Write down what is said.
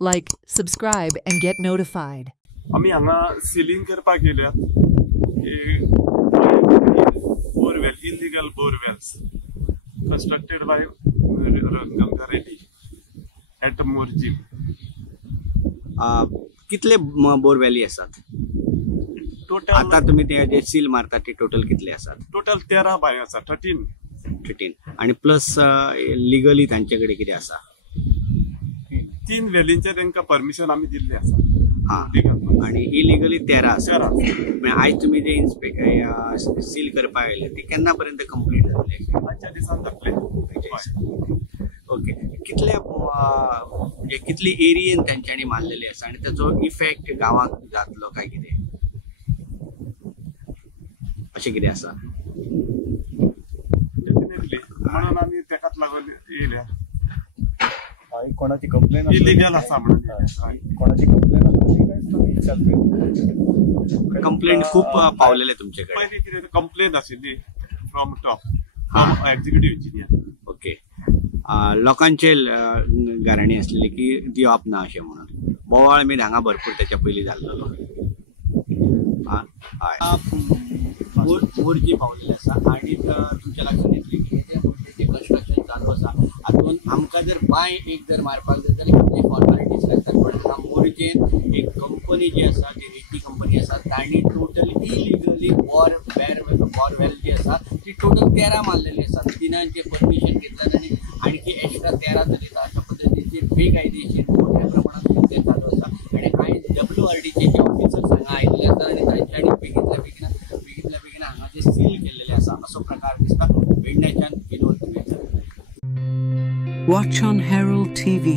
Like, subscribe and get notified. आम्ही हांगा ceiling करपाक गेल्यात borewell illegal borewells constructed by Ganga Reddy at Morjim. कितले बोरवेली असतात टोटल आता तुम्ही ते जे सील मारतात ते टोटल कितले असतात टोटल 13 बाय आसा 13 आणि प्लस लिगली त्यांच्याकडे किती असा 3 वेलींचे त्यांना परमिशन आम्ही दिल्ले आसा हा आणि इलिगली 13 असतात म्हणजे आज तुम्ही जे इन्स्पेक्टर सील करपाक आयले ते केन्ना पर्यंत कंप्लीट जातले आजच्या दिसान जातले ओके कितले म्हणजे कितली एरियेन त्यांच्यानी मारलेले आसा आणि त्याचो इफेक्ट गावाक जातलो काय कितें अशें कितें आसा डेफिनेटली म्हणून आम्ही त्याकाच लागून येयल्या कोणाची कंप्लेन इलिगल आसा म्हणून कोणाची कंप्लेन काय कंप्लेंट खूप पावलेले तुमच्याकडे पहिले कितें कंप्लेन आशिल्ली from top from executive engineer okay लोकांचे गाराणी असलेली की दिवप ना अशें म्हणून बोवाळ बी हांगा भरपूर त्याच्या पयलीं जाल्लो मोरजी पावलेले आसा आणि तुमच्या लक्षात येतली की ते मोरजेचे कन्स्ट्रक्शन चालू आसा हातून आमकां जर बाय एक जर मारपाक जाय जाल्यार कितले फॉर्मेलिटीज लागतात पण ह्या मोरजेन एक कंपनी जी आसा ती रेती कंपनी आसा तांणी टोटल इलिगली बोरवेल जी आसा ती टोटल 13 मारलेली आसा तिनांचे परमिशन घेतल्यात आणि आणखी एक्स्ट्रा 13 जाली अशा पद्दतीचे बेकायदेशीर मोठ्या प्रमाणात ते चालू आसा आणि आयज WRDचे जे ऑफिसर्स हांगा आयिल्ले आसा आणि तांच्यांनी बेगितल्या बेगिना हांगा जे सील केलेले आसा असो प्रकार दिसता वेडण्याच्यान विनोद Watch on Herald TV.